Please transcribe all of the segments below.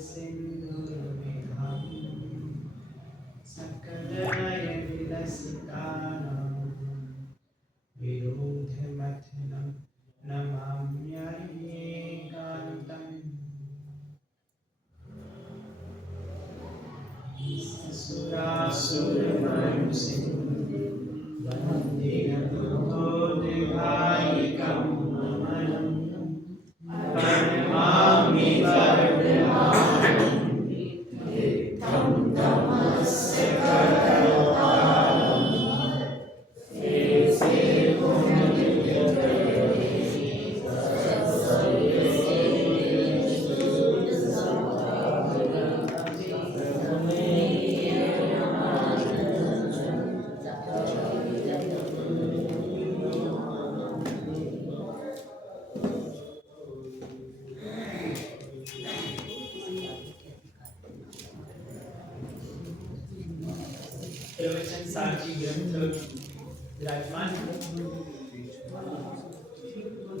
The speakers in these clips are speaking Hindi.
सिंधुर्विधाम सकलनयनविलसितानां विरोधमथनं नमाम्यर्येकान्तम् सुरासुरमनुसिं वन्दे भूतोद्धायिकं ममनं प्रणमामि वर्धमानं तं तमस्य करतालं तेजे प्रवचन साक्षी ग्रंथ विराजमान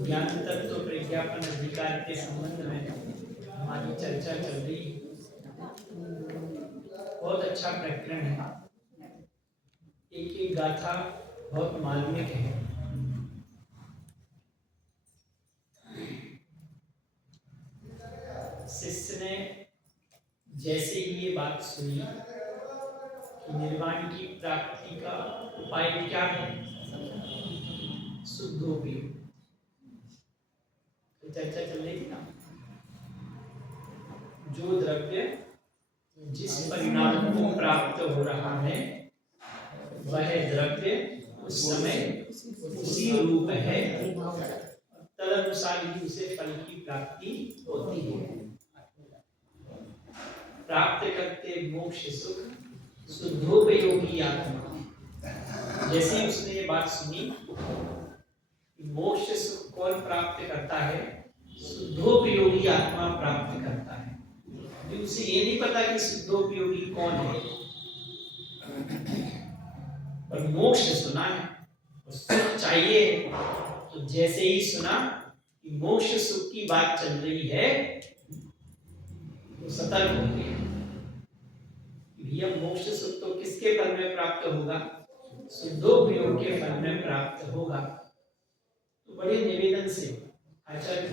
ज्ञान तत्व प्रज्ञापन अधिकार के संबंध में हमारी चर्चा चल रही है। बहुत अच्छा प्रकरण है। एक एक गाथा बहुत मार्मिक है। शिष्य ने जैसे ही ये बात सुनी कि निर्वाण की प्राप्ति का उपाय क्या है, शुद्धोपयोग, तो चर्चा चल रही थी ना। जो द्रव्य जिस परिणाम को प्राप्त हो रहा है वह द्रव्य उस समय उसी रूप है, तदनुसार ही उसे फल की प्राप्ति होती है। प्राप्त करते मोक्ष सुख शुद्धोपयोगी आत्मा। जैसे ही उसने ये बात सुनी कि मोक्ष सुख कौन प्राप्त करता है, शुद्धोपयोगी आत्मा प्राप्त करता है। उसे ये नहीं पता कि शुद्धोपयोगी कौन है, पर मोक्ष सुना है, सुख चाहिए। तो जैसे ही सुना कि मोक्ष सुख की बात चल रही है तो सतर्क हो गए। भैया मोक्ष सुख तो किसके फल में प्राप्त होगा, शुद्धोपयोग के फल में प्राप्त होगा। तो बड़े निवेदन से आचार्य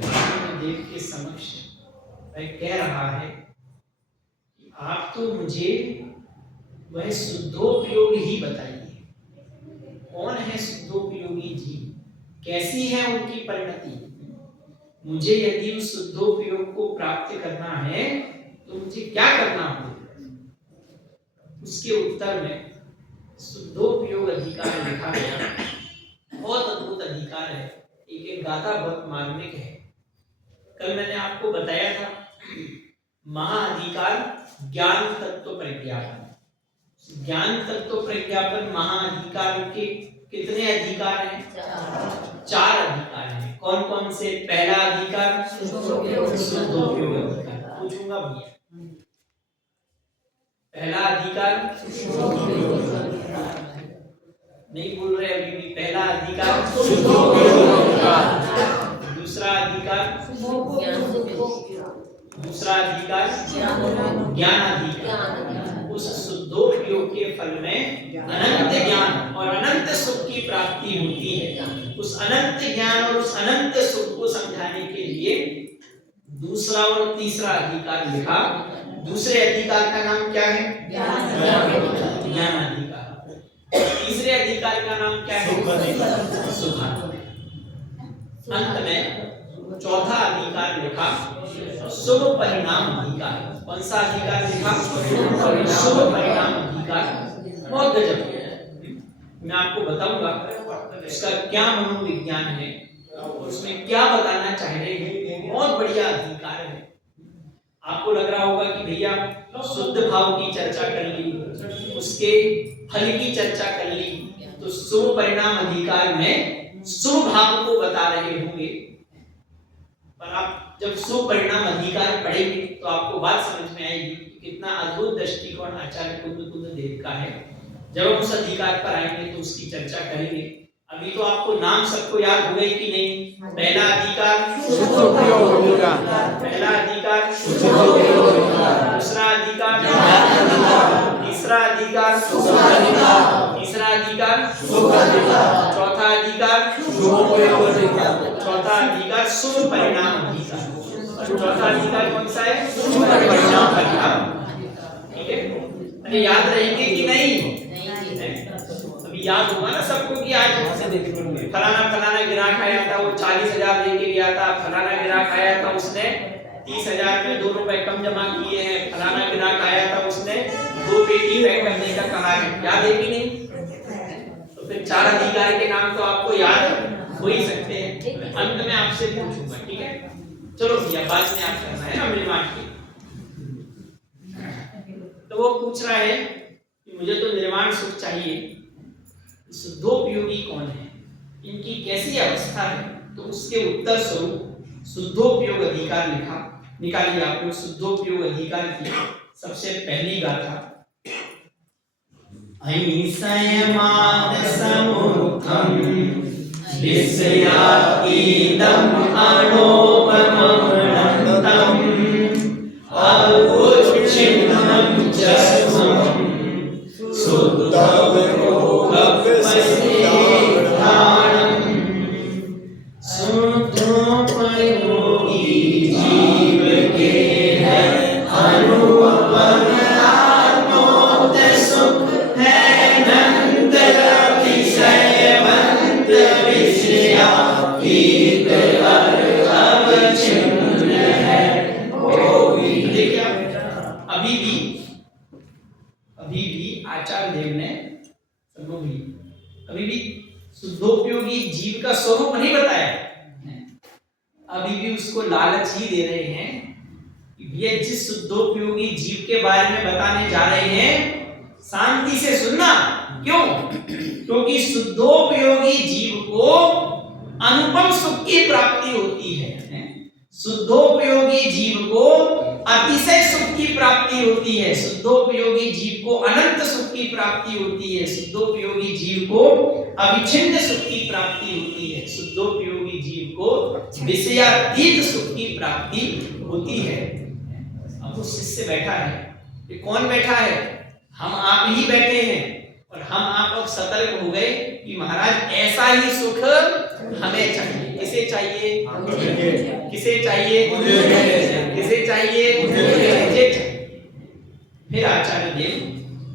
देव के समक्ष वह कह रहा है कि आप तो मुझे वह शुद्धोपयोग ही बताइए। कौन है शुद्धोपयोगी जीव, कैसी है उनकी परिणति। मुझे यदि उस शुद्धोपयोग को प्राप्त करना है तो मुझे क्या करना होगा। उसके उत्तर में शुद्धोपयोग अधिकार लिखा गया। बहुत अद्भुत अधिकार है। एक एक गाथा बहुत मार्मिक है। कल मैंने आपको बताया था महाअधिकार ज्ञान तत्व प्रज्ञापन। ज्ञान तत्व प्रज्ञापन महाअधिकार के कितने अधिकार हैं, 4 अधिकार हैं। कौन कौन से। पहला अधिकार शुद्धोपयोग अधिकार। पूछूंगा भैया, पहला अधिकार नहीं बोल रहे अभी भी। पहला अधिकार दूसरा अधिकार ज्ञान अधिकार। उस शुद्धोपयोग के फल में अनंत ज्ञान और अनंत सुख की प्राप्ति होती है। उस अनंत ज्ञान और उस अनंत सुख को समझाने के लिए दूसरा और तीसरा अधिकार लिखा। दूसरे अधिकार का नाम क्या है, ज्ञान अधिकार। तीसरे अधिकार का नाम क्या है, सुखाधिकार। अंत में चौथा अधिकार लिखा, शुभ परिणाम अधिकार। कौन सा अधिकार लिखा, शुभ परिणाम अधिकार। बहुत गजब है। मैं आपको बताऊंगा इसका क्या मनोविज्ञान है और उसमें क्या बताना चाह रहे हैं। बहुत बढ़िया अधिकार है। आपको लग रहा होगा कि भैया शुद्ध भाव की चर्चा कर ली, उसके फल की चर्चा कर ली, तो शुभ परिणाम अधिकार में शुभ भाव को बता रहे होंगे। पर आप जब शुभ परिणाम अधिकार पढ़ेंगे तो आपको बात समझ में आएगी कि कितना अद्भुत दृष्टिकोण आचार्य कुंद देव का है। जब हम उस अधिकार पर आएंगे तो उसकी चर्चा करेंगे। अभी तो आपको नाम सबको याद हो गए कि नहीं? पहला अधिकार शुद्धोपयोग अधिकार, पहला अधिकार, शुद्धोपयोग अधिकार, दूसरा अधिकार, अधिकार, तीसरा अधिकार, अधिकार, तीसरा अधिकार, अधिकार, चौथा अधिकार, शुभोपयोग अधिकार, चौथा अधिकार शुभ परिणाम अधिकार। और चौथा अधिकार कौन सा है? शुभ परिणाम परिणाम। ठीक है, अरे याद रहेंगे कि नहीं? अभी याद होगा ना सबको कि आज फलाना फलाना ग्राहक आया था, वो 40,000 लेके गया था, फलाना ग्राहक आया था उसने 30,000 में 2 रुपए कम जमा किए हैं, फलाना ग्राहक आया था उसने 2 पेटी पैक करने का कहा है। याद है कि नहीं? तो फिर 4 अधिकार के नाम तो आपको याद हो ही सकते हैं। अंत में आपसे पूछूंगा, ठीक है? चलो भैया, बाद में आप करना है ना मिलवान की। तो वो पूछ रहा है कि मुझे तो निर्वाण सुख चाहिए, शुद्धोपयोगी कौन है, इनकी कैसी अवस्था है? तो उसके उत्तर स्वरूप शुद्धोपयोग अधिकार लिखा। निकालिए आप लोग शुद्धोपयोग अधिकार की सबसे पहली गाथा। अहिंसयमाद समुद्धम विषयातीदम अणोपमनंतम अवुच्छिन्नं जस्मं आचार्य देव ने अभी भी शुद्धोपयोगी जीव का स्वरूप नहीं बताया, अभी भी उसको लालच ही दे रहे हैं कि भैया जिस शुद्धोपयोगी जीव के बारे में बताने जा रहे हैं शांति से सुनना। क्यों? क्योंकि शुद्धोपयोगी जीव को अनुपम सुख की प्राप्ति होती है। शुद्धोपयोगी जीव को अतिशय सुख की प्राप्ति होती है, शुद्धोपयोगी जीव को अनंत सुख की प्राप्ति होती है, शुद्धोपयोगी जीव को अविच्छिन्न सुख की प्राप्ति होती है, शुद्धोपयोगी जीव को विषयातीत सुख की प्राप्ति होती है। अब वो शिष्य बैठा है, ये कौन बैठा है? हम आप ही बैठे हैं और हम आप अब सतर्क हो गए कि महाराज ऐसा ही सुख हमें चाहिए। किसे चाहिए? किसे चाहिए? किसे चाहिए? मुझे चाहिए। फिर आचार्य देव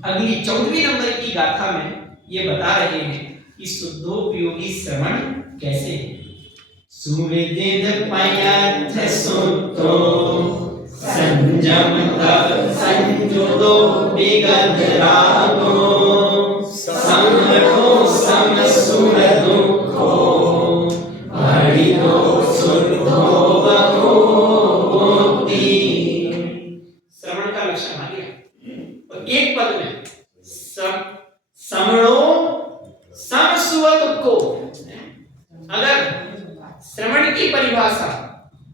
अगली 14वीं नंबर की गाथा में ये बता रहे हैं कि शुद्धोपयोगी श्रवण कैसे है। सुविदित पयथ सुतो संयम तप संजुदो विगत रागो समको समसुर दुखो हरिदो शुद्धो बको मुक्ति। श्रवण का लक्षण आ गया और एक पद में समणो समसुव दुखो। अगर श्रवण की परिभाषा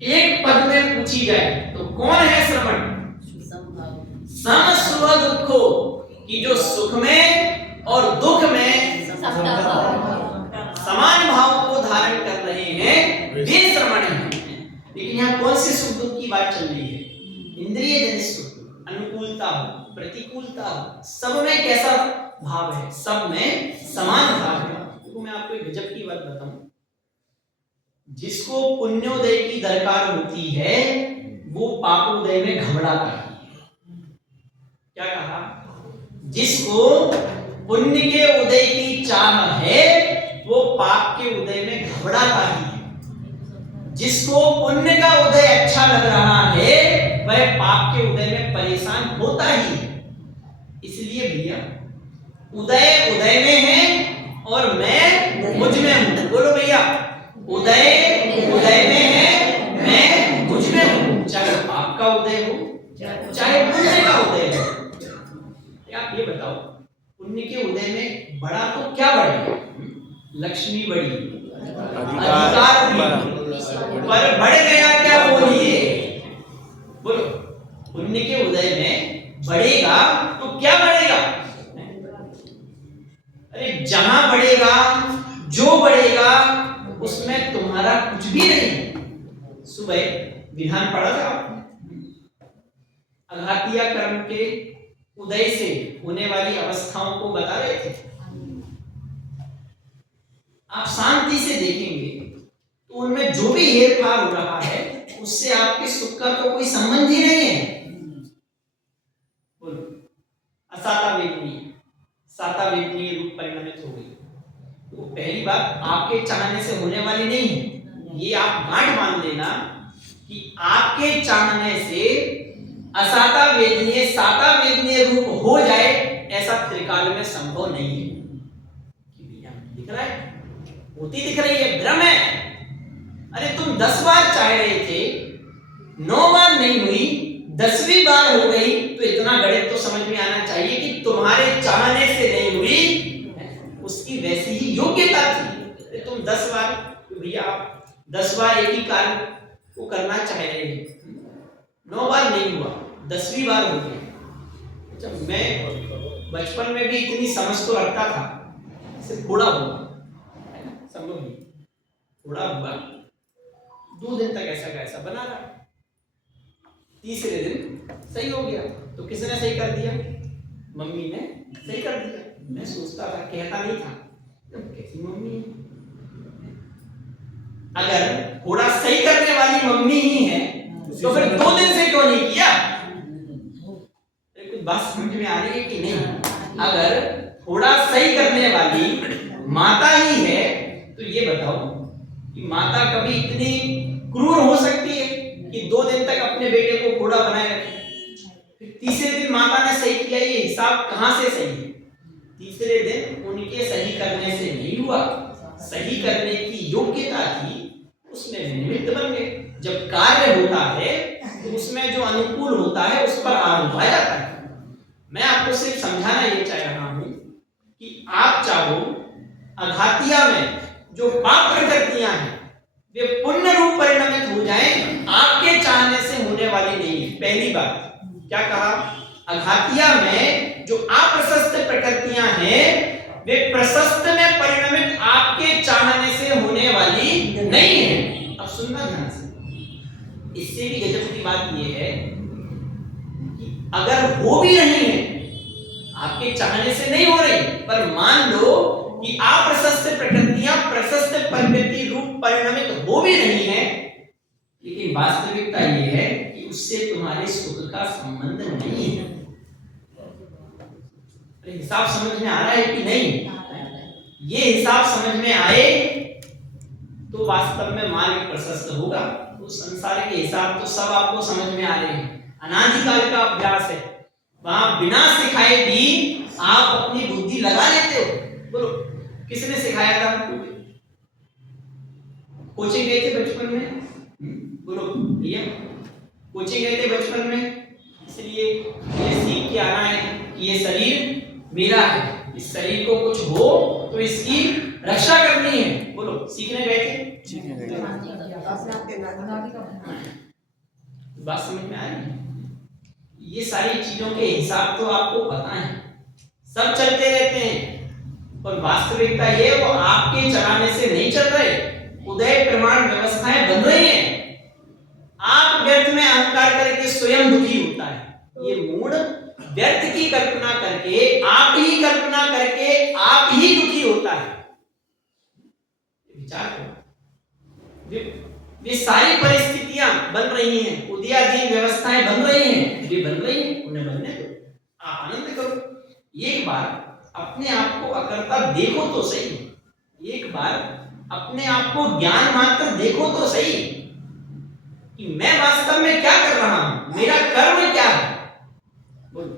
एक पद में पूछी जाए तो कौन है श्रवण? समसुव दुखो, कि जो सुख में और दुख में समान भाव को धारण कर रहे हैं वे श्रवण है। लेकिन यहाँ कौन से सुख दुख की बात चल रही है? इंद्रिय जनित सुख, अनुकूलता हो प्रतिकूलता हो, सब में कैसा भाव है? सब में समान भाव है। तो मैं आपको एक गजब की बात बताऊं, जिसको पुण्योदय की दरकार होती है वो पापोदय में घबराता है। क्या कहा? जिसको पुण्य के उदय की चाह है वो पाप के उदय में घबराता ही है। जिसको पुण्य का उदय अच्छा लग रहा है वह पाप के उदय में परेशान होता ही है। इसलिए भैया उदय उदय में है और मैं मुझ में हूं। बोलो भैया, उदय उदय में है, मैं मुझ में हूं। चाहे पाप का उदय हो चाहे पुण्य का उदय हो। आप ये बताओ, पुण्य के उदय में बड़ा तो क्या बढ़े? लक्ष्मी बढ़ी, अधिकार बढ़ी, पर बढ़ गया क्या? बोलिए, बोलो। पुण्य के उदय में बढ़ेगा तो क्या बढ़ेगा? अरे जहां बढ़ेगा, जो सुबह विधान पढ़ा था आपने, अघातिया कर्म के उदय से होने वाली अवस्थाओं को बता रहे थे। आप शांति से देखेंगे तो उनमें जो भी हेरफार हो रहा है उससे आपके सुख का तो कोई संबंध ही नहीं है। बोलो, असाता वेदनीय, साता वेदनीय रूप परिणमित हो गई। तो पहली बात आपके चाहने से होने वाली नहीं है, ये आप गांठ मान लेना कि आपके चाहने से असाता वेदनीय साता वेदनीय रूप हो जाए ऐसा त्रिकाल में संभव नहीं है। कि भैया दिख रहा है, होती दिख रही है, भ्रम है। अरे तुम 10 बार चाह रहे थे, 9 बार नहीं हुई, 10वीं बार हो गई, तो इतना गणित तो समझ में आना चाहिए कि तुम्हारे चाहने से नहीं हुई, उसकी वैसी ही योग्यता थी। अरे तुम 10 बार, भैया आप 10 बार एक ही कार्य को करना चाह रहे हैं, 9 बार नहीं हुआ, 10वीं बार हो गया। जब मैं बचपन में भी इतनी समझ तो रखता था, सिर्फ थोड़ा हुआ, संभव नहीं, थोड़ा हुआ, 2 दिन तक ऐसा का ऐसा बना रहा, तीसरे दिन सही हो गया। तो किसने सही कर दिया? मम्मी ने सही कर दिया। मैं सोचता था, कहता नहीं था, तो कैसी मम्मी है? अगर थोड़ा सही करने वाली मम्मी ही है तो फिर 2 दिन से क्यों नहीं किया? कुछ बात समझ में आ रही है कि नहीं? अगर थोड़ा सही करने वाली माता ही है तो ये बताओ कि माता कभी इतनी क्रूर हो सकती है कि 2 दिन तक अपने बेटे को घोड़ा बनाए रखे? फिर तीसरे दिन माता ने सही किया, ये हिसाब कहां से सही है? तीसरे दिन उनके सही करने से नहीं हुआ, सही करने की योग्यता थी, उसमें निमित्त बन गए। जब कार्य होता है तो उसमें जो अनुकूल होता है उस पर आरोप आ जाता है। मैं आपको सिर्फ समझाना ये चाह रहा हूं कि आप चाहो अघातिया में जो पाप प्रकृतियां हैं वे पुण्य रूप परिणमित हो जाएं, आपके चाहने से होने वाली नहीं है। पहली बात क्या कहा? अघातिया में जो अप्रशस्त प्रकृतियां हैं वे प्रशस्त में परिणमित आपके चाहने से होने वाली नहीं है। अब सुनना ध्यान से, इससे भी गजब की बात यह है कि अगर हो भी रही है, आपके चाहने से नहीं हो रही, पर मान लो कि अप्रशस्त प्रकृतियां प्रशस्त प्रकृति रूप परिणमित हो भी रही हैं, लेकिन वास्तविकता यह है कि उससे तुम्हारे सुख का संबंध नहीं है। हिसाब समझ में आ रहा है कि नहीं? ये हिसाब समझ में आए तो वास्तव में मार्ग प्रशस्त होगा। तो संसार के हिसाब तो सब आपको समझ में आ रहे हैं, अनादिकाल का अभ्यास है, वहां बिना सिखाए भी आप अपनी बुद्धि लगा लेते हो। बोलो, किसने सिखाया था? कोचिंग गए थे बचपन में? बोलो भैया, कोचिंग गए थे बचपन में, इसलिए ये सीख के आना है कि ये शरीर मेरा है, इस शरीर को कुछ हो तो इसकी रक्षा करनी है। बोलो, सीखने गए थे? बात समझ में आ रही है? ये सारी चीजों के हिसाब तो आपको पता है, सब चलते रहते हैं, और वास्तविकता ये वो आपके चलाने से नहीं चल रहे, उदय प्रमाण व्यवस्थाएं बन रही हैं। आप व्यर्थ में अहंकार करके स्वयं दुखी होता है। ये मूड व्यर्थ की कल्पना करके, आप ही कल्पना करके आप ही दुखी होता है। विचार करो, वे सारी परिस्थितियां बन रही हैं, उदयाधीन व्यवस्थाएं बन रही हैं, वे बन रही हैं, उन्हें बनने दो, आप आनंद करो। एक बार अपने आप को अकर्ता देखो तो सही, एक बार अपने आप को ज्ञान मात्र देखो तो सही कि मैं वास्तव में क्या कर रहा हूं, मेरा कर्म क्या है। बोलो,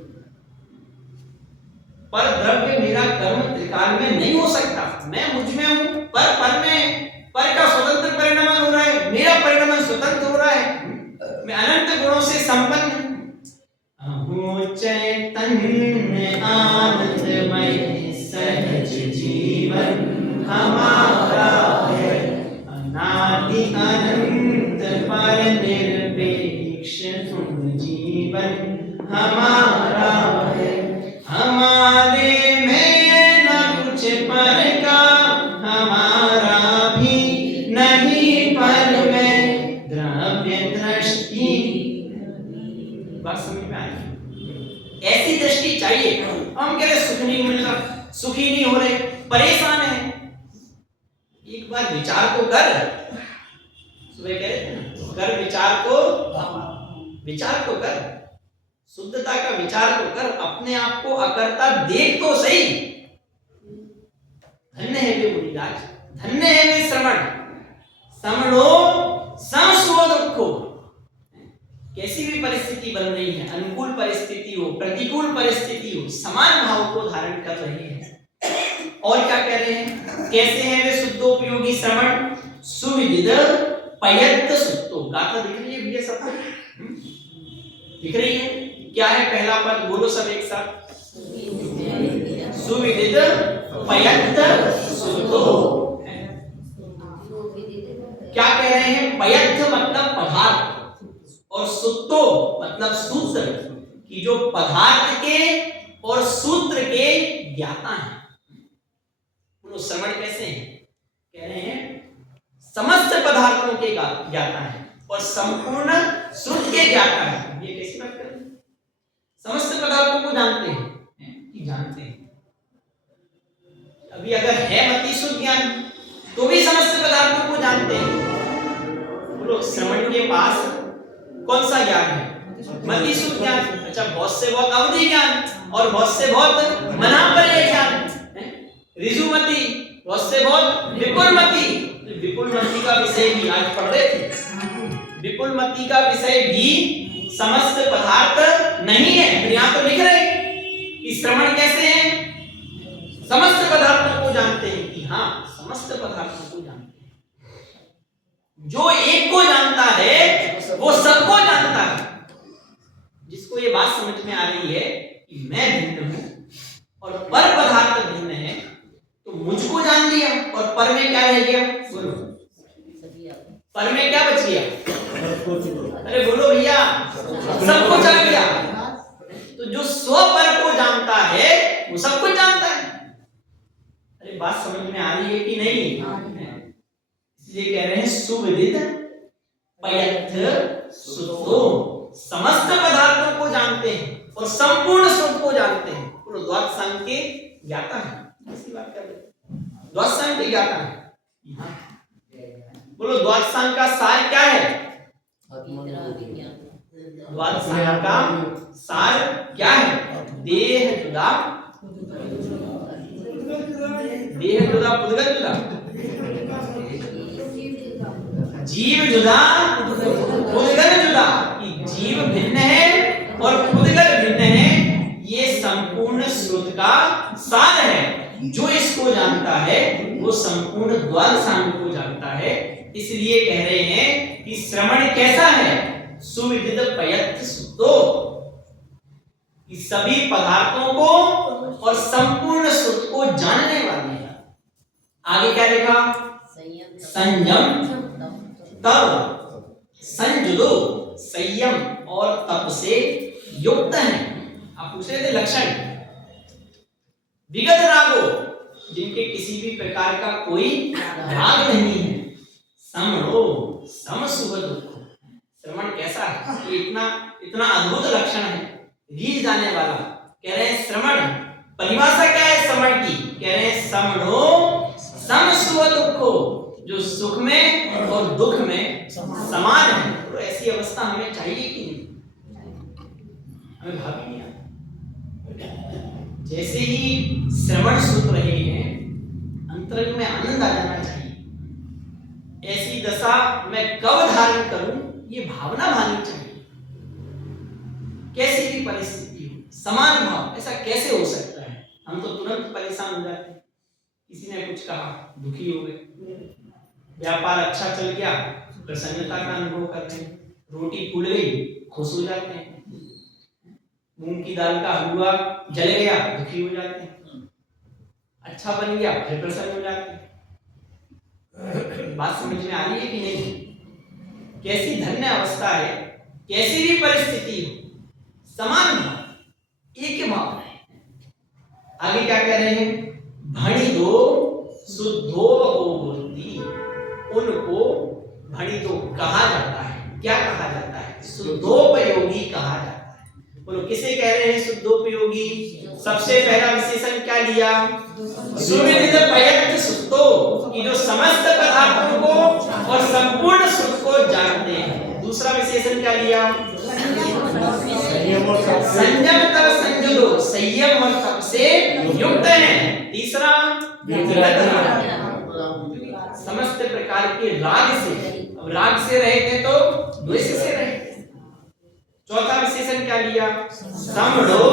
पर द्रव्य मेरा कर्म त्रिकाल में नहीं हो सकता, मैं मुझ में हूं, पर में पर का स्वतंत्र परिणमन हो रहा है, मेरा परिणमन स्वतंत्र हो रहा है, मैं अनंत गुणों से संपन्न हूं, चैतन्य आनंदमय सहज जीवन हमारा है, अनादि अनंत पर निरपेक्ष जीवन हमारा है, हमारे में न कुछ पर का, हमारा भी नहीं पर में, द्रव्य चाहिए। हम कह रहे सुख नहीं मिल रहा, सुखी नहीं हो रहे, परेशान है। एक बार विचार तो कर, सुबह कह रहे थे ना, कर विचार तो कर, शुद्धता का विचार तो कर, अपने आप को अकर्ता देख तो सही। धन्य है वे मुनिराज, धन्य है वे श्रवण, श्रवणो समसुव दुःखो। कैसी भी परिस्थिति बन रही है, अनुकूल परिस्थिति हो, प्रतिकूल परिस्थिति हो, समान भाव को धारण कर रहे हैं। और क्या कह रहे हैं, कैसे हैं वे शुद्धोपयोगी श्रवण, सुविदित पयत्त सुत्तो। गाथा दिख रही है भैया सबको, दिख रही है? क्या है पहला पद, बोलो सब एक साथ, सुविदित पयत्त सुत्तो। क्या कह रहे हैं, पयत्त मतलब पदार्थ और सुत्तो मतलब सूत्र, कि जो पदार्थ के और सूत्र के ज्ञाता हैं। श्रवण कैसे हैं, कह रहे हैं समस्त पदार्थों के ज्ञाता है और संपूर्ण श्रुत के ज्ञाता है। ये कैसी बात कर रहे हैं, समस्त पदार्थों को जानते हैं कि जानते हैं। अभी अगर है मति शुद्ध ज्ञान तो भी समस्त पदार्थों को जानते हैं। बोलो श्रवण के पास कौन सा ज्ञान है, मति शुद्ध ज्ञान। अच्छा, बहुत से बहुत अवधि ज्ञान और बहुत से बहुत मनापरे ज्ञान, ऋजुमति, बहुत से बहुत विपुलमति। विपुलमति का विषय भी आज पढ़ रहे थे, विपुलमति का विषय भी समस्त पदार्थ नहीं है। यहाँ तो लिख रहे कि श्रवण कैसे है, समस्त पदार्थों को जानते हैं, कि हाँ समस्त पदार्थों को जानते हैं। जो एक को जानता है वो सबको जानता है। जिसको ये बात समझ में आ रही है कि मैं भिन्न हूं और पर पदार्थ भिन्न है, तो मुझको जान लिया और पर में क्या रह गया, बोलो पर में क्या बच गया, अरे बोलो भैया, सब कुछ आ गया। तो जो स्व पर को जानता है वो सब कुछ जानता है। अरे बात समझ में आ रही है कि नहीं? इसलिए कह रहे हैं सुविदित पयत्त सुत्तो, समस्त पदार्थों को जानते हैं और संपूर्ण सुख को जानते हैं। बोलो द्वादश संघ के ज्ञाता है। ऐसी बात कर रहे हैं, द्वादश संघ के ज्ञाता है। बोलो द्वादश संघ का सार क्या है, द्वादश संघ का सार क्या है, देह जुदा, देह जुदा, पुद्गल जुदा, जीव जुदा, पुद्गल जुदा। जीव भिन्न है और पुद्गल भिन्न है, ये संपूर्ण श्रुत का सार है। जो इसको जानता है वो संपूर्ण द्वादश संघ को जानता है। इसलिए कह रहे हैं कि श्रवण कैसा है, सुविदित पयत्त सुत्तो, कि सभी पदार्थों को और संपूर्ण श्रुत को जानने वाले हैं। आगे क्या लिखा, संयम तब संजुदो, संयम और तप से युक्त है। आप पूछ रहे थे लक्षण, विगत रागो, जिनके किसी भी प्रकार का कोई राग नहीं है, समो समसुभ दुःख। श्रवण कैसा है, ये इतना अद्भुत लक्षण है, रीझ जाने वाला। कह रहे हैं श्रवण, परिभाषा क्या है श्रवण की, कह रहे हैं समो समसुभ दुःखो, जो सुख में और दुख में समान है। तो ऐसी अवस्था हमें चाहिए कि नहीं, हमें भावी नहीं आता। जैसे ही श्रवण सुन रहे हैं, अंतरंग में आनंद आ जाना चाहिए। ऐसी दशा मैं कब धारण करूं, ये भावना भानी चाहिए। कैसी भी परिस्थिति हो, समान भाव, ऐसा कैसे हो सकता है? हम तो तुरंत परेशान हो जाते हैं। किसी ने कुछ कहा, दुखी हो गए। व्यापार अच्छा चल गया, प्रसन्नता का अनुभव करते हैं। रोटी फूल गई, खुश हो जाते हैं। मूंग की दाल का हलवा जल गया, दुखी हो जाते हैं। अच्छा बन गया, फिर प्रसन्न हो जाते हैं। बात समझ में आ रही है कि नहीं? कैसी धन्य अवस्था है, कैसी भी परिस्थिति हो, समान भाव, एक भाव है। आगे क्या कह रहे हैं, भणिदो शुद्धोपयोगी, उनको भणिदो कहा जाता है। क्या कहा जाता है? शुद्धोपयोगी कहा जाता है। बोलो किसे कह रहे हैं शुद्धोपयोगी? सबसे पहला विशेषण क्या लिया? सुविदित प्रयत्न सुप्तो, कि जो समस्त पदार्थों को और संपूर्ण सुख को जानते हैं। दूसरा विशेषण क्या लिया? संयम तब संयतो, संयम और तप से युक्त है। तीसरा समस्त प्रकार के राग से, अब राग से रहे थे तो द्वेष से रहे थे। चौथा विशेषण क्या लिया? समड़ो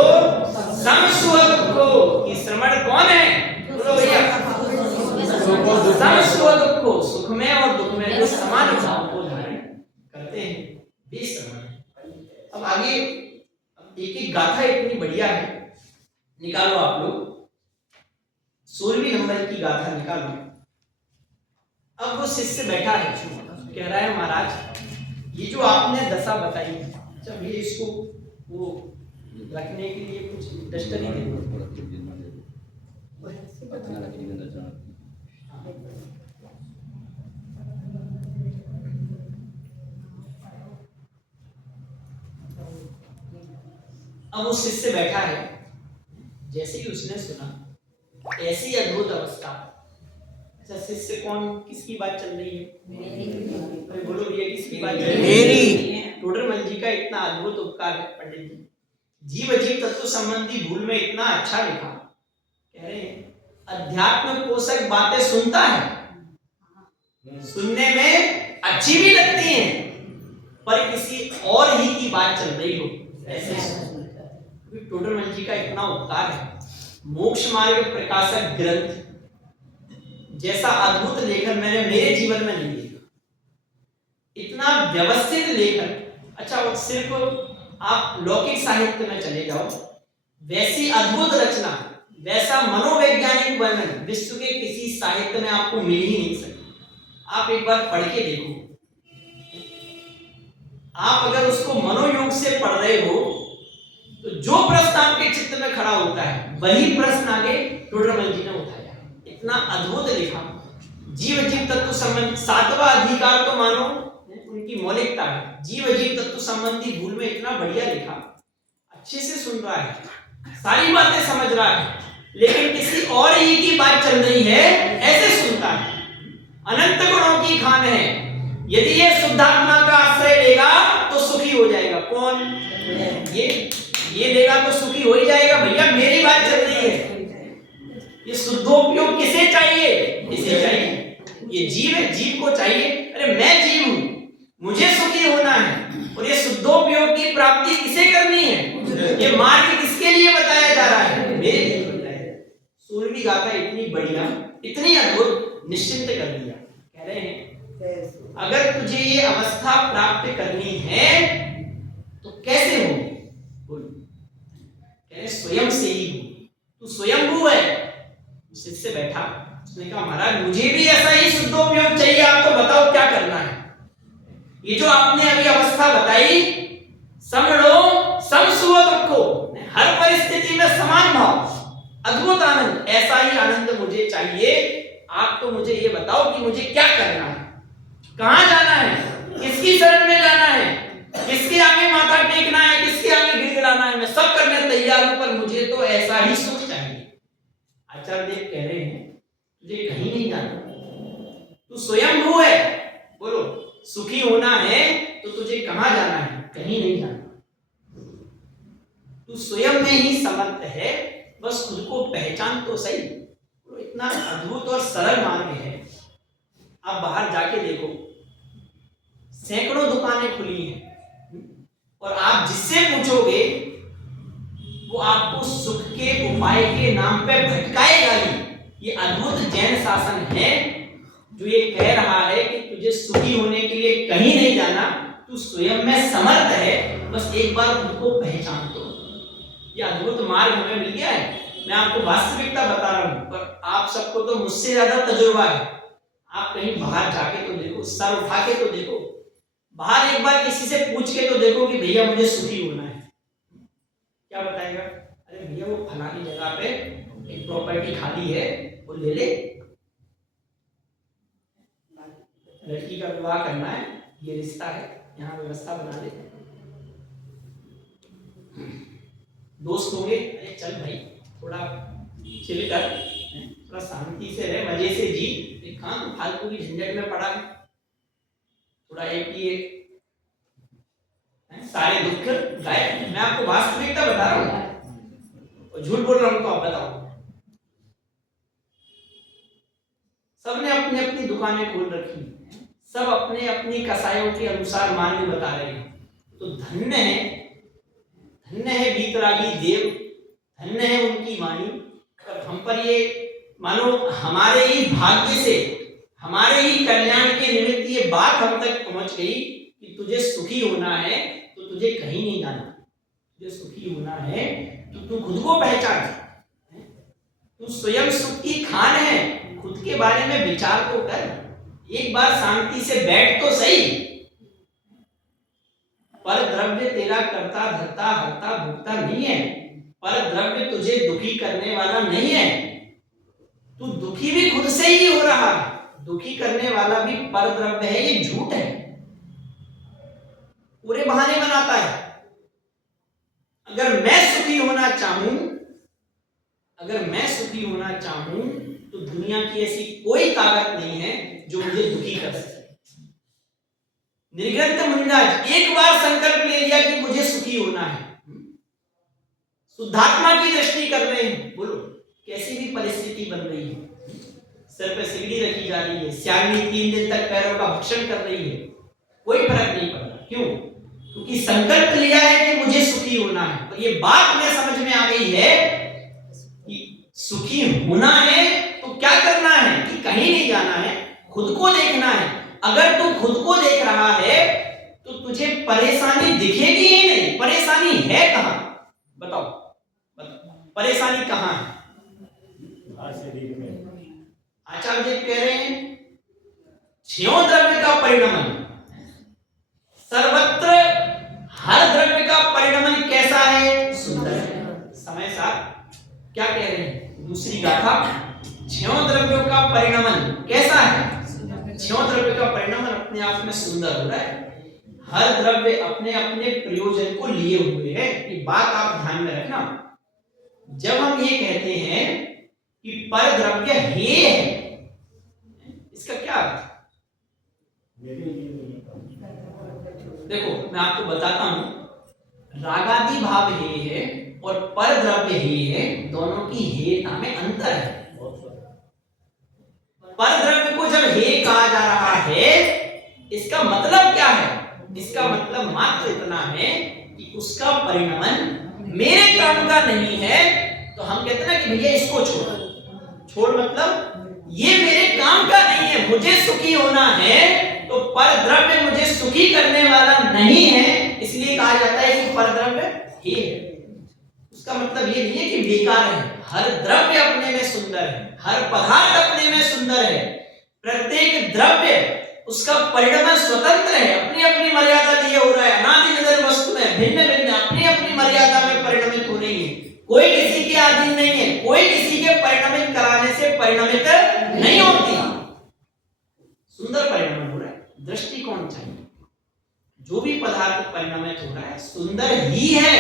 समसुख को, कि श्रमण कौन है? बोलो भैया, समसुख को, सुख में और दुख में जो समान भाव को धारण करते हैं, वे श्रमण है। अब आगे एक एक गाथा इतनी बढ़िया है, निकालो आप लोग 16वीं नंबर की गाथा निकालो। अब वो शिष्य बैठा है, कह रहा है महाराज ये जो आपने दशा बताई, अच्छा भैया इसको वो रखने के लिए कुछ डस्टरी दे दो। अब वो शिष्य बैठा है, जैसे ही उसने सुना ऐसी अद्भुत अवस्था। अच्छा शिष्य कौन, किसकी बात चल रही है? मेरी। बोलो भैया किसकी बात चल रही है? मेरी। टोडरमल जी का इतना अद्भुत उपकार है पंडित जी। जीव जीव तत्व संबंधी भूल में इतना अच्छा लिखा, कह रहे हैं अध्यात्म पोषक बातें सुनता है, सुनने में अच्छी भी लगती हैं, पर किसी और ही की बात चल रही हो ऐसे। टोडरमल जी का इतना उपकार है। मोक्ष मार्ग प्रकाशक ग्रंथ जैसा अद्भुत लेखन मैंने मेरे जीवन में नहीं देखा। इतना व्यवस्थित लेखन। अच्छा वो सिर्फ आप लौकिक साहित्य में चले जाओ, वैसी अद्भुत रचना, वैसा मनोवैज्ञानिक वर्णन विश्व के किसी साहित्य में आपको मिल ही नहीं सकता। आप एक बार पढ़ के देखो। आप अगर उसको मनोयोग से पढ़ रहे हो तो जो प्रश्न आपके चित्त में खड़ा होता है वही प्रश्न आगे टोडरमल जी ने उठाया। इतना अद्भुत लिखा। जीव जीव तत्व संबंध 7वां अधिकार तो मानो उनकी मौलिकता है। जीव जीव तत्व संबंधी भूल में इतना बढ़िया लिखा, अच्छे से सुन रहा है, सारी बातें समझ रहा है, लेकिन किसी और ही की बात चल रही है ऐसे सुनता है। अनंत गुणों की खान है, यदि ये शुद्धात्मा का आश्रय लेगा तो सुखी हो जाएगा। कौन? ये लेगा तो सुखी हो ही जाएगा। भैया मेरी बात चल रही है। ये शुद्धोपयोग किसे चाहिए? इसे चाहिए। ये जीव है, जीव को चाहिए। अरे मैं जीव हूं, मुझे सुखी होना है, और ये शुद्धोपयोग की प्राप्ति किसे करनी है? ये मार्ग किसके लिए बताया जा रहा है? मेरे लिए बताया जा रहा है। 16वीं गाथा इतनी बढ़िया, इतनी अद्भुत, निश्चिंत कर दिया। कह रहे हैं अगर तुझे ये अवस्था प्राप्त करनी है तो कैसे होगी? बोल। कह रहे स्वयं से ही हो, तू स्वयंभू है। शिष्य बैठा, उसने कहा महाराज मुझे भी ऐसा ही शुद्धोपयोग चाहिए, आप तो बताओ क्या करना है? ये जो आपने अभी अवस्था बताई, समड़ो समसुख को, हर परिस्थिति में समान भाव, अद्भुत आनंद, ऐसा ही आनंद मुझे चाहिए। आप तो मुझे ये बताओ कि मुझे क्या करना है, कहां जाना है, किसकी शरण में जाना है, किसके आगे माथा टेकना है, किसके आगे गिड़गिड़ाना है, मैं सब करने तैयार हूं, पर मुझे तो ऐसा ही सुख चाहिए। आचार्य देव कह रहे हैं तुझे कहीं नहीं जाना, तू स्वयंभू है। बोलो सुखी होना है तो तुझे कहां जाना है? कहीं नहीं जाना। तू स्वयं में ही समर्थ है, बस खुद को पहचान तो सही। तो इतना अद्भुत और सरल मार्ग है। आप बाहर जाके देखो, सैकड़ों दुकानें खुली हैं, और आप जिससे पूछोगे वो आपको सुख के उपाय के नाम पे भटकाएगा ही। ये अद्भुत जैन शासन है जो ये कह रहा है कि तुझे सुखी होने के लिए कहीं नहीं जाना, तू स्वयं में समर्थ है, बस एक बार खुद को पहचान तो। ये अद्भुत मार्ग हमें मिल गया है। मैं आपको वास्तविकता बता रहा हूं, पर आप सबको तो मुझसे ज्यादा तजुर्बा है। आप कहीं बाहर जाके तो देखो, सर उठा के तो देखो, बाहर एक बार किसी से पूछ के तो देखो कि भैया मुझे सुखी होना है, क्या बताएगा? अरे भैया वो फलानी जगह पे एक प्रॉपर्टी खाली है, वो ले ले, लड़की का विवाह करना है, ये रिश्ता है, यहाँ व्यवस्था बना दे। दोस्त होंगे, अरे चल भाई थोड़ा चिल कर, थोड़ा शांति से रह, मजे से जी, एक कहाँ तू फालतू की झंझट में पड़ा है, थोड़ा एक ये सारे दुख गायब। मैं आपको वास्तविकता बता रहा हूँ और झूठ बोल रहा हूँ तो आप बताओ। सबने अपनी अपनी दुकानें खोल रखी, सब अपने अपनी कसायों के अनुसार मार्ग बता रहे हैं। तो धन्य है वीतरागी देव, धन्य है उनकी वाणी। पर हम पर ये मानो हमारे ही भाग्य से, हमारे ही कल्याण के निमित्त ये बात हम तक पहुंच गई कि तुझे सुखी होना है तो तुझे कहीं नहीं जाना, तुझे सुखी होना है तो तू खुद को पहचान, तू स्वयं सुख की खान है, खुद के बारे में विचार तो कर, एक बार शांति से बैठ तो सही। पर द्रव्य तेरा करता धरता हरता भुगता नहीं है, पर द्रव्य तुझे दुखी करने वाला नहीं है, तू दुखी भी खुद से ही हो रहा है, दुखी करने वाला भी पर द्रव्य है, ये झूठ है, पूरे बहाने बनाता है। अगर मैं सुखी होना चाहूं, अगर मैं सुखी होना चाहूं तो दुनिया की ऐसी कोई ताकत नहीं है जो मुझे दुखी कर सके। निर्ग्रंथ मुनिराज एक बार संकल्प ले लिया कि मुझे सुखी होना है, शुद्धात्मा की दृष्टि कर रहे हैं, बोलो कैसी भी परिस्थिति बन रही है, सर पे सिगड़ी रखी जा रही है, श्यामी 3 दिन तक पैरों का भक्षण कर रही है, कोई फर्क नहीं पड़ रहा। क्यों? क्योंकि संकल्प लिया है कि मुझे सुखी होना है। और ये बात में समझ में आ गई है कि सुखी होना है तो क्या करना है कि कहीं नहीं जाना है, खुद को देखना है। अगर तू खुद को देख रहा है तो तुझे परेशानी दिखेगी ही नहीं। परेशानी है कहां बताओ, परेशानी कहां है? आचार्य जी कह रहे हैं ज्यों द्रव्य का परिणमन, सर्वत्र हर द्रव्य का परिणमन कैसा है? सुंदर है। समय साथ क्या कह रहे हैं? दूसरी गाथा, ज्यों द्रव्यों का परिणमन कैसा है? ज्यों द्रव्य का परिणमन अपने आप में सुंदर हो रहा है। हर द्रव्य अपने अपने प्रयोजन को लिए हुए है। ये बात आप ध्यान में रखना। जब हम ये कहते हैं कि पर द्रव्य हे है, इसका क्या अर्थ? देखो मैं आपको बताता हूं, रागादि भाव हे है और पर द्रव्य हे है, दोनों की हेता में अंतर है। पर द्रव्य को जब हे कहा जा रहा है, इसका मतलब क्या है? इसका मतलब मात्र इतना है कि उसका परिणमन मेरे काम का नहीं है। तो हम कहते हैं कि भैया इसको छोड़ मतलब ये मेरे काम का नहीं है, मुझे सुखी होना है तो पर द्रव्य मुझे सुखी करने वाला नहीं है, इसलिए कहा जाता है कि पर द्रव्य हे है। उसका मतलब ये नहीं है कि बेकार है। हर द्रव्य अपने में सुंदर है, हर पदार्थ अपने में सुंदर है। प्रत्येक द्रव्य उसका परिणमन स्वतंत्र है, अपनी अपनी मर्यादा लिए हो रहा है। अनादि निरंतर वस्तु में भिन्न भिन्न अपनी अपनी मर्यादा में परिणमित हो रही है। कोई किसी के अधीन नहीं है, कोई किसी के परिणमित कराने से परिणमित नहीं होती। सुंदर परिणमन हो रहा है। दृष्टिकोण चाहिए। जो भी पदार्थ परिणमित हो रहा है सुंदर ही है।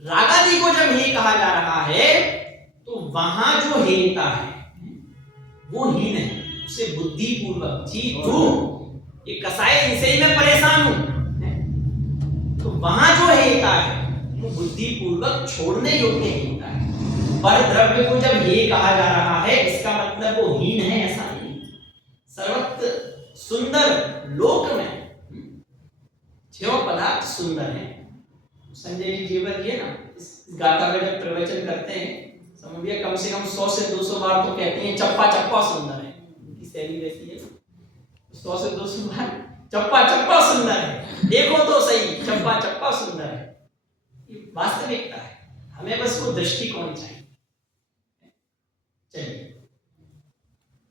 रागादि को जब हे कहा जा रहा है तो वहां जो हेता है वो हीन है। उसे बुद्धि पूर्वक जी तू ये कसाय इनसे ही मैं परेशान हूं, तो वहां जो हेता है वो बुद्धि पूर्वक छोड़ने योग्य हेता है। पर द्रव्य को जब हे कहा जा रहा है इसका मतलब वो हीन है ऐसा नहीं। सर्वत्र सुंदर लोक में ज्यों पदार्थ सुंदर है। संजय जी जीवन ये ना इस गाथा में जब प्रवचन करते हैं समझिए कम से कम 100 से 200 बार तो कहते हैं चप्पा चप्पा सुंदर है। उनकी शैली वैसी है, 100 से 200 बार चप्पा चप्पा सुंदर है, देखो तो सही चप्पा चप्पा सुंदर है। ये वास्तविकता है, हमें बस वो दृष्टिकोण चाहिए। चलिए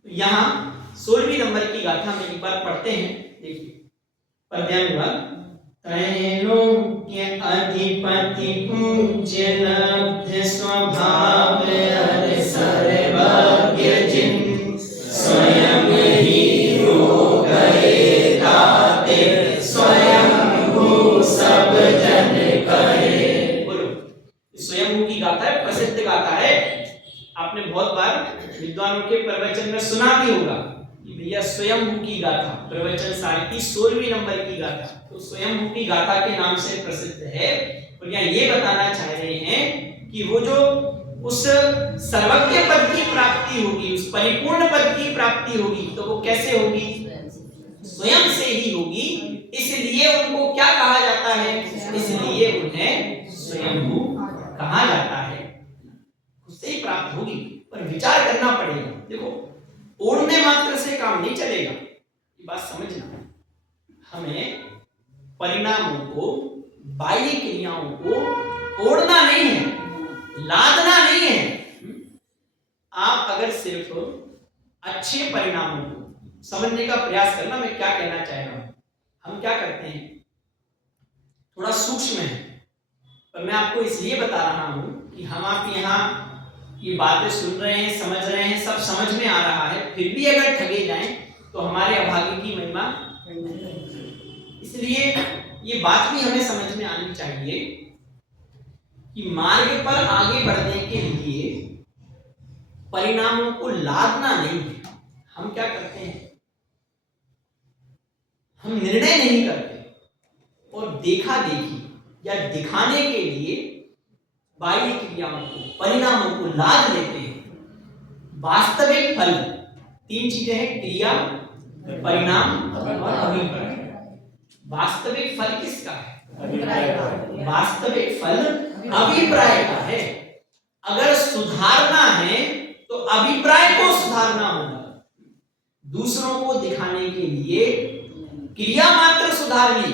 यहाँ 16वीं नंबर की गाथा में एक बार पढ़ते हैं। देखिए पद्यानुवाद। त्रैलोक्य अधिपति पूज्य लब्ध स्वभाव हर सर्वज्ञ जिन स्वयं ही हो गए दाते स्वयं भू सब गाथा, प्रवचन सार की 16वीं नंबर की गाथा, तो स्वयंभू की गाथा के नाम से प्रसिद्ध है। और यहाँ ये बताना चाह रहे हैं कि वो जो उस सर्वज्ञ पद की प्राप्ति होगी, उस परिपूर्ण पद की प्राप्ति होगी, तो वो कैसे होगी? स्वयं से ही होगी। इसलिए उनको क्या कहा जाता है? इसलिए उन्हें स्वयंभू कहा जाता है। उससे ही प्राप्त होगी, पर विचार करना पड़ेगा। देखो, ओढ़ने मात्र से काम नहीं चलेगा, ये बात समझना। हमें परिणामों को, बाह्य क्रियाओं को ओढ़ना नहीं है, लादना नहीं है। आप अगर सिर्फ अच्छे परिणामों को समझने का प्रयास करना, मैं क्या कहना चाह रहा हूं। हम क्या करते हैं, थोड़ा सूक्ष्म है, पर मैं आपको इसलिए बता रहा हूं कि हम आप यहाँ ये बातें सुन रहे हैं, समझ रहे हैं, सब समझ में आ रहा है, फिर भी अगर ठगे जाएं तो हमारे अभागे की महिमा। इसलिए ये बात भी हमें समझ में आनी चाहिए कि मार्ग पर आगे बढ़ने के लिए परिणामों को लादना नहीं है। हम क्या करते हैं, हम निर्णय नहीं करते और देखा देखी या दिखाने के लिए बाह्य क्रियाओं को, परिणामों को लाद लेते हैं। वास्तविक फल 3 चीजें हैं, क्रिया, परिणाम और अभिप्राय। वास्तविक फल किसका है? वास्तविक फल अभिप्राय का है। अगर सुधारना है तो अभिप्राय को सुधारना होगा। दूसरों को दिखाने के लिए क्रिया मात्र सुधार ली,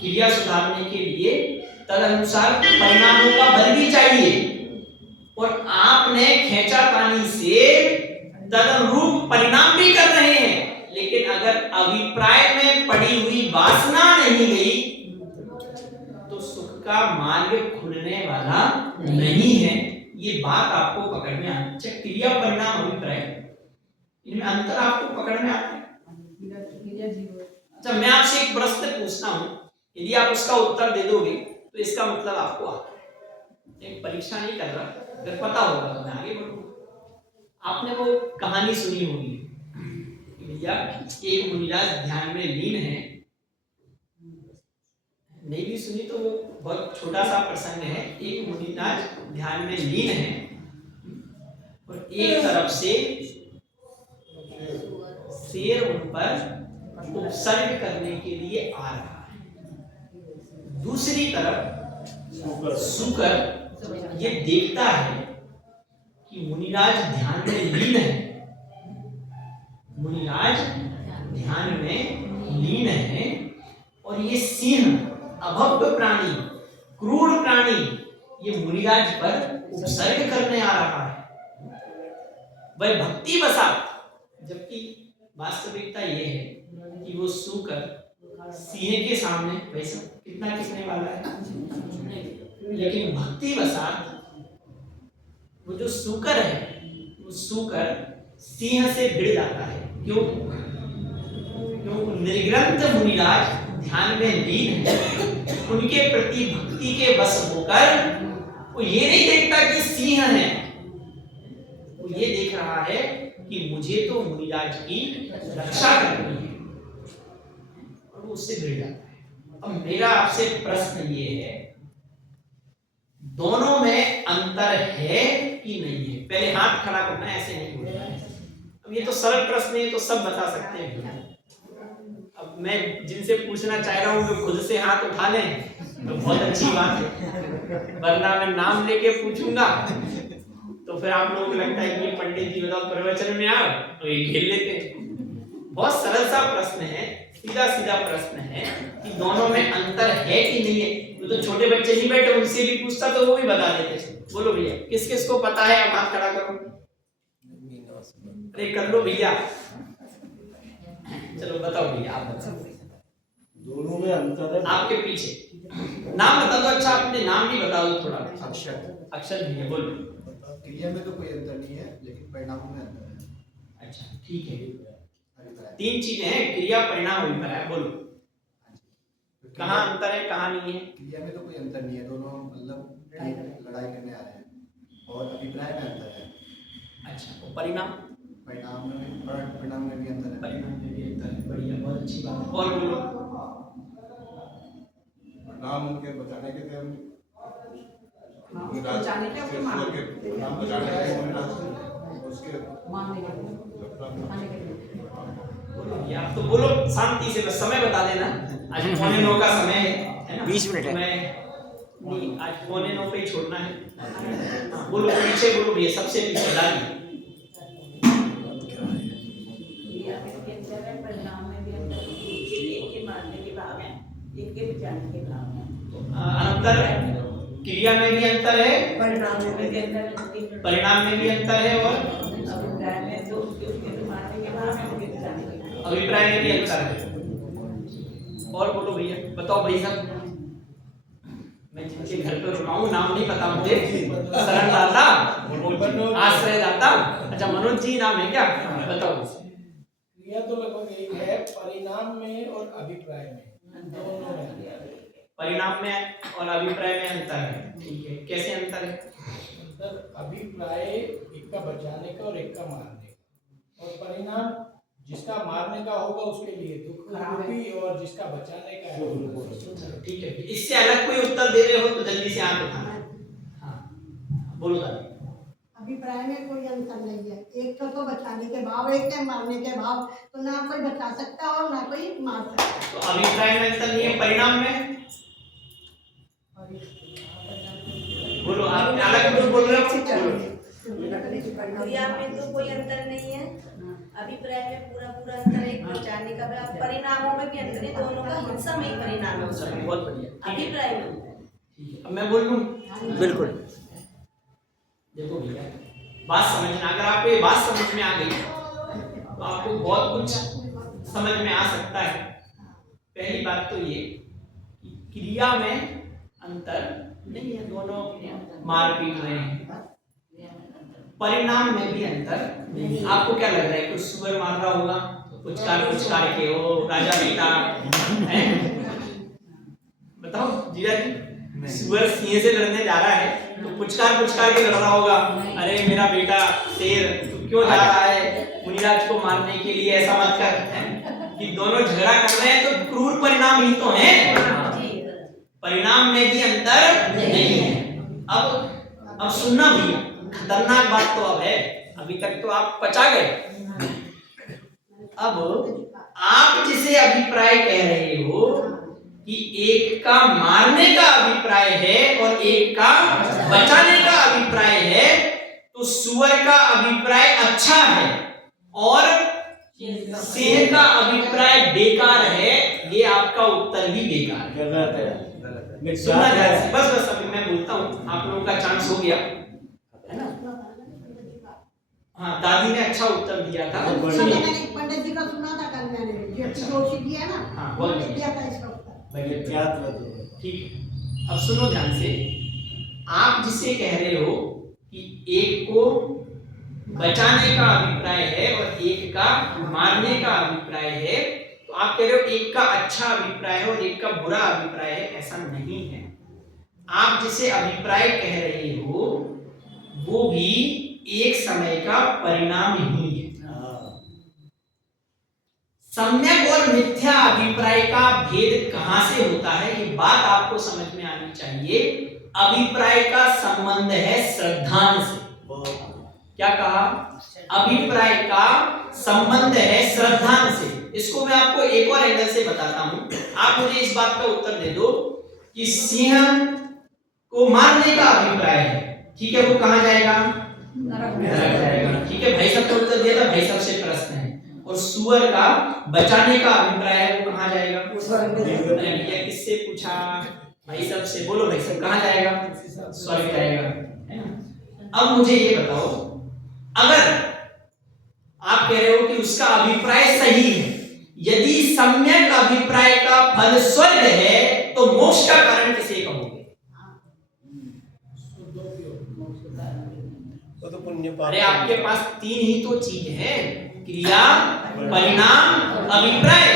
क्रिया सुधारने के लिए तदनुसार परिणामों का बल भी चाहिए, और आपने खींचातानी से तदनुरूप परिणाम भी कर रहे हैं, लेकिन अगर अभिप्राय में पड़ी हुई वासना नहीं गई तो सुख का मार्ग खुलने वाला नहीं है। ये बात आपको पकड़ में आनी चाहिए। क्रिया, परिणाम, अभिप्राय, इनमें अंतर आपको पकड़ में आता है। अच्छा, मैं आपसे एक प्रश्न पूछता हूं, यदि आप उसका उत्तर दे दोगे तो इसका मतलब आपको आता है। एक परीक्षा नहीं कर रहा, अगर पता होगा तो मैं आगे बढ़ूंगा। आपने वो कहानी सुनी होगी, भैया एक मुनिराज ध्यान में लीन है। नहीं भी सुनी तो वो बहुत छोटा सा प्रसंग है। एक मुनिराज ध्यान में लीन है और एक तरफ से शेर उन पर उपसर्ग करने के लिए आ रहा है। दूसरी तरफ सूकर ये देखता है कि मुनिराज ध्यान में लीन है। मुनिराज ध्यान में लीन है और ये सिंह, अभव्य प्राणी, क्रूर प्राणी, ये मुनिराज पर उपसर्ग करने आ रहा है। वह भक्ति बसात, जबकि वास्तविकता यह है कि वो सूकर सिंह के सामने वैसा कितना टिकने वाला है, लेकिन भक्ति बसात वो जो सूकर है, वो सूकर सिंह से भिड़ जाता है। क्यों? निर्ग्रंथ मुनिराज ध्यान में लीन है, उनके प्रति भक्ति के वश होकर वो ये नहीं देखता कि सिंह है, वो ये देख रहा है कि मुझे तो मुनिराज की रक्षा करनी है, और वो उससे भिड़ जाता है। अब मेरा आपसे प्रश्न ये है, दोनों में अंतर है कि नहीं है? पहले हाथ खड़ा करना, ऐसे नहीं होता है। अब ये तो सरल प्रश्न है, तो सब बता सकते हैं। अब मैं जिनसे पूछना चाह रहा हूँ वो खुद से हाथ उठा लें तो बहुत अच्छी बात है, वरना मैं नाम लेके पूछूंगा तो फिर आप लोगों को लगता है कि पंडित जी बताओ प्रवचन में आओ, तो ये खेल लेते हैं। बहुत सरल सा प्रश्न है, सीधा सीधा प्रश्न है कि दोनों में अंतर है कि नहीं है। तो छोटे बच्चे नहीं बैठे, उनसे भी पूछता तो वो भी बता देते। बोलो भैया, किस किस को पता है? अब हाथ खड़ा करो। अरे कर लो भैया, चलो बताओ भैया, आप बताओ। दोनों में अंतर है। आपके पीछे नाम बता दो। अच्छा, अपने नाम भी बता दो थोड़ा। अक्षर। अक्षर भैया बोलो। क्रिया में तो कोई अंतर नहीं है, लेकिन परिणामों में अंतर है। अच्छा ठीक है, अभिप्राय। 3 चीजें हैं, क्रिया, परिणाम, अभिप्राय। बोलो कहाँ अंतर है, कहाँ नहीं है? क्रिया में तो कोई अंतर नहीं है, दोनों मतलब लड़ाई करने आ रहे हैं, और अभिप्राय में अंतर है। अच्छा, और परिणाम? परिणाम में भी अंतर है। परिणाम में भी अंतर है। बढ़िया, बहुत अच्छी बात है। और बोलो। नाम उनके बचाने के थे, बचाने के अपने मान नाम बचाने के उसके मानने के लिए बोलो भैया, आप तो बोलो शांति से, बस समय बता देना। आज 8:45 का समय है ना, 20 मिनट है। नहीं, आज 8:45 पे ही छोड़ना है। हाँ, बोलो पीछे बोलो भैया, सबसे पीछे डालिए। क्रिया में भी अंतर है, परिणाम में भी अंतर है। एक के मारने के भाव है, एक के बचाने के भाव है। अंतर है, क्रिया में भी अंतर है, परिणाम में भी अंतर है, परिणाम में भी अंतर है, और अभिप्राय में तो उसके मारने के भाव है, उसके बचाने के भाव है। अभिप्राय में भी अंतर है। और बोलो भैया, बताओ भाई साहब। मैं जिनके घर पे रुका हूँ, नाम नहीं पता मुझे। शरण दाता, आश्रय दाता। अच्छा, मनोज जी नाम है क्या? बताओ। क्रिया तो लगभग एक है, परिणाम में और अभिप्राय में दोनों में अंतर है। परिणाम में और अभिप्राय में अंतर है। ठीक है, कैसे अंतर है? अंतर अभिप्राय एक का बचाने का और एक का मारने का, और परिणाम जिसका मारने का होगा उसके लिए दुख रूपी और जिसका बचाने का है। ठीक है, इससे अलग कोई उत्तर दे रहे हो तो जल्दी से हाथ उठाना। हाँ, बोलो दादी। अभिप्राय में कोई अंतर नहीं है। एक तो बचाने के भाव, एक के मारने के भाव, तो ना कोई बचा सकता और ना कोई मार सकता। तो अभिप्राय में अंतर नहीं है, परिणाम में बोलो। आप अलग कुछ बोल रहे हो? क्रिया में तो कोई अंतर नहीं है, अभिप्राय में पूरा पूरा अंतर है, एक बचाने का, परिणामों में भी अंतर है, दोनों का हिंसा में ही परिणाम है उसका। बहुत बढ़िया, ठीक है। अभिप्राय में अंतर है। ठीक है, अब मैं बोल लूं? बिल्कुल। देखो भैया, बात समझना, अगर आपको ये बात समझ में आ गई तो आपको बहुत कुछ समझ में आ सकता है। पहली बात तो ये कि क्रिया में अंतर नहीं है, दोनों मार पीट रहे हैं। परिणाम में भी अंतर नहीं। आपको क्या लग रहा है, कुछ सुअर मार रहा होगा, पुचकार के ओ राजा बेटा है? बताओ जीजा जी, सुअर सिंह से लड़ने जा रहा है तो पुचकार के लड़ रहा होगा, अरे मेरा बेटा शेर तू क्यों जा रहा है मुनिराज को मारने के लिए, ऐसा मत कर। कि दोनों झगड़ा कर रहे हैं तो क्रूर परिणाम ही तो है। परिणाम में भी अंतर नहीं है। अब सुनना भैया, खतरनाक बात तो अब है, अभी तक तो आप पचा गए। अब आप जिसे अभिप्राय कह रहे हो कि एक का मारने का अभिप्राय है और एक का बचाने का अभिप्राय है, तो सुअर का अभिप्राय अच्छा है और शेर का अभिप्राय बेकार है। ये आपका उत्तर भी बेकार है। गलत है। सुनना ध्यान से, बस अभी मैं बोलता हूँ, आप लोगों का चांस हो गया है ना। हाँ, दादी ने अच्छा उत्तर दिया था। सुनिए, पंडित जी का सुना था कल मैंने, जोशी जी है ना, हाँ, उन्होंने दिया था इसका उत्तर। भैया ठीक है, अब सुनो ध्यान से। आप जिसे कह रहे हो कि एक को बचाने का अभिप्राय है और एक का मारने का अभिप्राय है, तो आप कह रहे हो एक का अच्छा अभिप्राय है और एक का बुरा अभिप्राय है, ऐसा नहीं है। आप जिसे अभिप्राय कह रहे हो वो भी एक समय का परिणाम ही है। सम्यक और मिथ्या अभिप्राय का भेद कहां से होता है, ये बात आपको समझ में आनी चाहिए। अभिप्राय का संबंध है श्रद्धान से। क्या कहा? अभिप्राय का संबंध है श्रद्धान से। इसको मैं आपको एक और एंगल से बताता हूं। आप मुझे इस बात का उत्तर दे दो कि सिंह को मारने का अभिप्राय है, ठीक है, वो कहां जाएगा? नरक जाएगा। ठीक है, भाई साहब का उत्तर दिया था, भाई साहब से प्रश्न है। और सुअर का बचाने का अभिप्राय है, वो कहां जाएगा? भैया किससे पूछा? भाई साहब से। बोलो भाई साहब, कहां जाएगा? स्वर्ग जाएगा, है ना। अब मुझे ये बताओ, अगर आप कह रहे हो कि उसका अभिप्राय सही है, यदि सम्यक अभिप्राय का फल स्वर्ग है तो मोक्ष का कारण किसे कहोगे? अरे आपके पास तीन ही तो चीज है, क्रिया, परिणाम, अभिप्राय,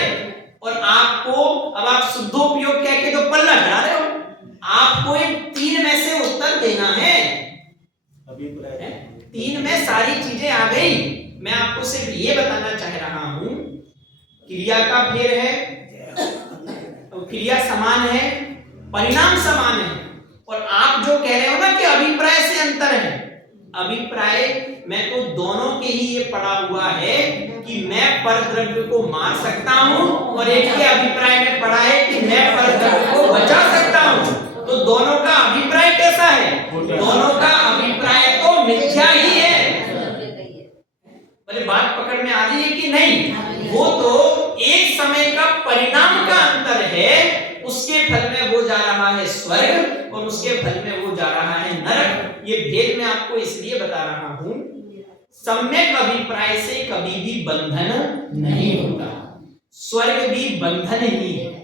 और आपको अब आप शुद्धोपयोग कह के तो पल्ला चढ़ा रहे हो। आपको इन तीन में से उत्तर देना है। तीन में सारी चीजें आ गई, मैं आपको सिर्फ ये बताना चाह रहा हूं, क्रिया का भेद है, क्रिया समान है, परिणाम समान है। और आप जो कह रहे हो ना कि अभिप्राय से अंतर है, अभिप्राय मैं तो दोनों के ही ये पड़ा हुआ है कि मैं परद्रव्य को मार सकता हूं, और एक के अभिप्राय में पड़ा है कि मैं परद्रव्य को बचा सकता हूं। तो दोनों का अभिप्राय कैसा है? दोनों का अभिप्राय तो मिथ्या ही है। अरे बात पकड़ में आ रही है कि नहीं? वो तो एक समय का परिणाम का अंतर है, उसके फल में वो जा रहा है स्वर्ग और उसके फल में वो जा रहा है नरक। ये भेद मैं आपको इसलिए बता रहा हूं, सम्यक अभिप्राय से कभी भी बंधन नहीं होता, स्वर्ग भी बंधन ही है।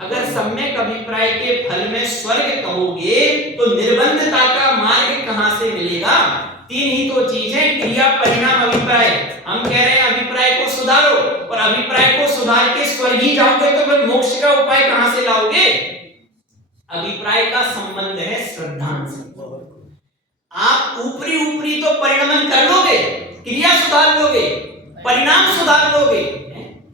अगर सम्यक अभिप्राय के फल में स्वर्ग कहोगे तो निर्बंधता का मार्ग कहां से मिलेगा? तीन ही तो चीज है, क्रिया, परिणाम, अभिप्राय। हम कह रहे हैं अभिप्राय को सुधारो, और अभिप्राय को सुधार के स्वर्ग ही जाओगे तो फिर मोक्ष का उपाय कहां से लाओगे? अभिप्राय का संबंध है श्रद्धा से। आप ऊपरी ऊपरी तो परिणमन कर लोगे, क्रिया सुधार लोगे, परिणाम सुधार लोगे,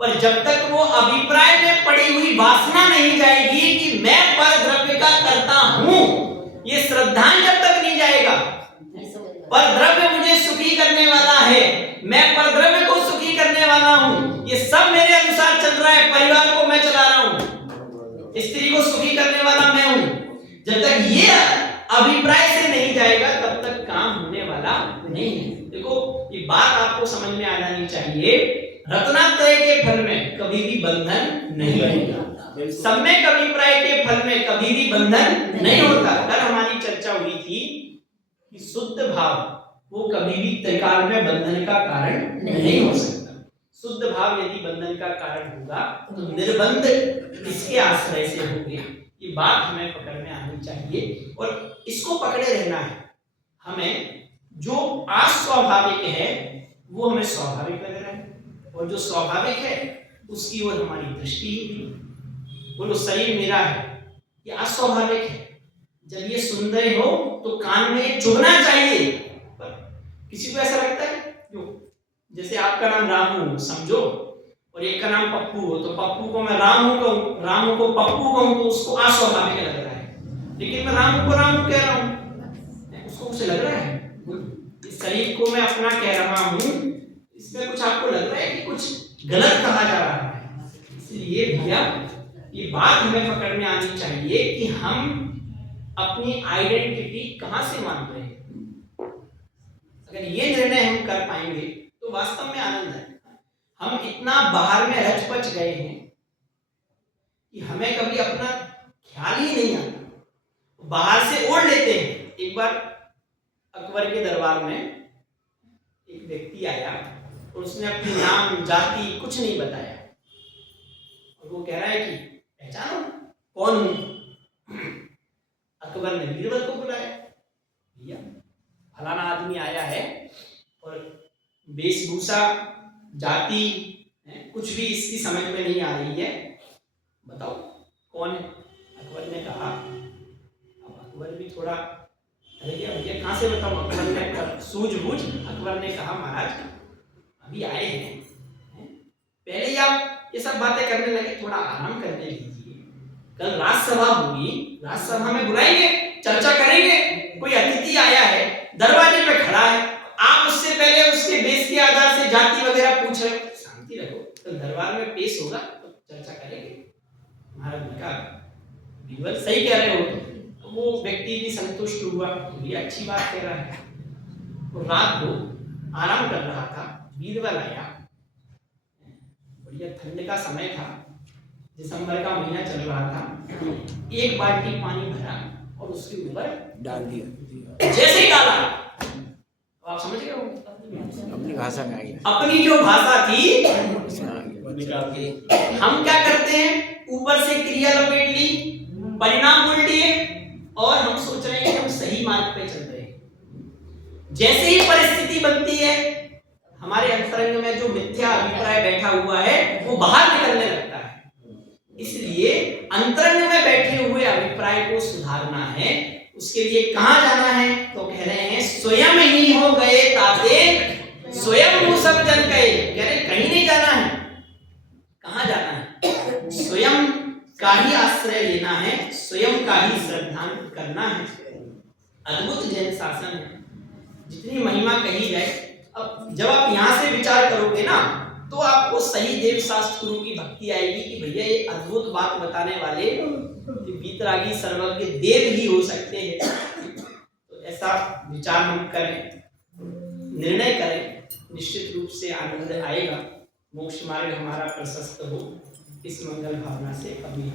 पर जब तक वो अभिप्राय में पड़ी हुई वासना नहीं जाएगी कि मैं परद्रव्य का करता हूं, ये श्रद्धा जब तक नहीं जाएगा, परद्रव्य मुझे सुखी करने वाला है, मैं परद्रव्य को सुखी करने वाला हूं, ये सब मेरे अनुसार चल रहा है, परिवार को मैं चला रहा हूं, स्त्री को सुखी करने वाला मैं हूं, जब तक ये अभिप्राय से नहीं जाएगा तब तक काम होने वाला नहीं है। देखो ये बात आपको समझ में आ जानी चाहिए, रत्नात्रय के फल में कभी भी बंधन नहीं होता, सम्यक अभिप्राय के फल में कभी भी बंधन नहीं होता। कल हमारी चर्चा हुई थी कि शुद्ध भाव वो कभी भी त्रिकाल में बंधन का कारण नहीं हो सकता। शुद्ध भाव यदि बंधन का कारण होगा तो निर्बंध किसके आश्रय से होंगे? ये बात हमें पकड़ में आनी चाहिए और इसको पकड़े रहना है। हमें जो अस्वाभाविक है वो हमें स्वाभाविक लग रहा है, और जो स्वाभाविक है उसकी ओर हमारी दृष्टि ही। बोलो शरीर मेरा है, ये अस्वाभाविक है। जब ये सुन रहे हो तो कान में चुभना चाहिए, पर किसी को ऐसा लगता है जैसे आपका नाम रामू समझो और एक का नाम पप्पू हो, तो पप्पू को मैं रामू कहूं, रामू को पप्पू कहूं तो उसको अस्वाभाविक लग रहा है, लेकिन मैं रामू को रामू कह रहा हूं, उसको उसे लग रहा है। इस शरीर को मैं अपना कह रहा हूं, इसमें कुछ आपको लग रहा है कि कुछ गलत कहा जा रहा है। इसलिए भैया ये बात हमें पकड़ में आनी चाहिए कि हम अपनी आइडेंटिटी कहां से मान रहे हैं। अगर ये निर्णय हम कर पाएंगे तो वास्तव में आनंद है। हम इतना बाहर में रच पच गए हैं कि हमें कभी अपना ख्याल ही नहीं आता, बाहर से ओढ़ लेते हैं। एक बार अकबर के दरबार में एक व्यक्ति आया और उसने अपनी नाम जाति कुछ नहीं बताया, और वो कह रहा है कि पहचानो कौन हूं। अकबर ने बीरबल को बुलाया, भैया फलाना आदमी आया है और वेशभूषा जाति कुछ भी इसकी समझ में नहीं आ रही है, बताओ कौन है। अकबर ने कहा, अब अकबर भी थोड़ा भैया कहां से बताऊं। अकबर ने सूझबूझ अकबर ने कहा, महाराज अभी आए हैं, पहले ही आप ये सब बातें करने लगे, थोड़ा आराम करने लीजिए, कल राजसभा होगी, राजसभा में बुलाएंगे, चर्चा करेंगे, कोई अतिथि आया है दरवाजे पे खड़ा है, आप उससे पहले उसके वेश के आधार से जाति वगैरह पूछ रहे हो, शांति रखो, कल दरबार में पेश होगा तो चर्चा करेंगे। महाराज ने कहा बीरबल सही कह रहे हो, तो वो व्यक्ति भी संतुष्ट हुआ, ये अच्छी बात कह रहा है। तो रात को आराम कर रहा था, बीरबल आया, बढ़िया ठंड का समय था, दिसंबर का महीना चल रहा था, एक बाल्टी पानी भरा और उसके ऊपर डाल दिया। जैसे ही डाला, आप समझ गए हो, अपनी भाषा में आ गया, अपनी जो भाषा थी उसमें आ गया। हम क्या करते हैं, ऊपर से क्रिया लपेट ली, परिणाम बोल दिए, और हम सोच रहे हैं कि हम सही मार्ग पे चल रहे हैं। जैसे ही परिस्थिति बनती है, हमारे अंतरंग में जो मिथ्या अभिप्राय बैठा हुआ है वो बाहर निकलने लगता है। इसलिए अंतरंग में बैठे हुए अभिप्राय को सुधारना है, उसके लिए कहां जाना है, तो कह रहे हैं स्वयं ही हो गए ताते, स्वयं सब अद्भुत जैन शासन है, जितनी महिमा कही जाए। अब जब आप यहाँ से विचार करोगे ना, तो आपको सही देव शास्त्र गुरु की भक्ति आएगी कि भैया ये अद्भुत बात बताने वाले कि वीतरागी सर्वज्ञ देव ही हो सकते हैं। तो ऐसा विचार हम करें, निर्णय करें, निश्चित रूप से आनंद आएगा, मोक्ष मार्ग हमारा प्रशस्त हो। इस मंगल भावना से अभी हम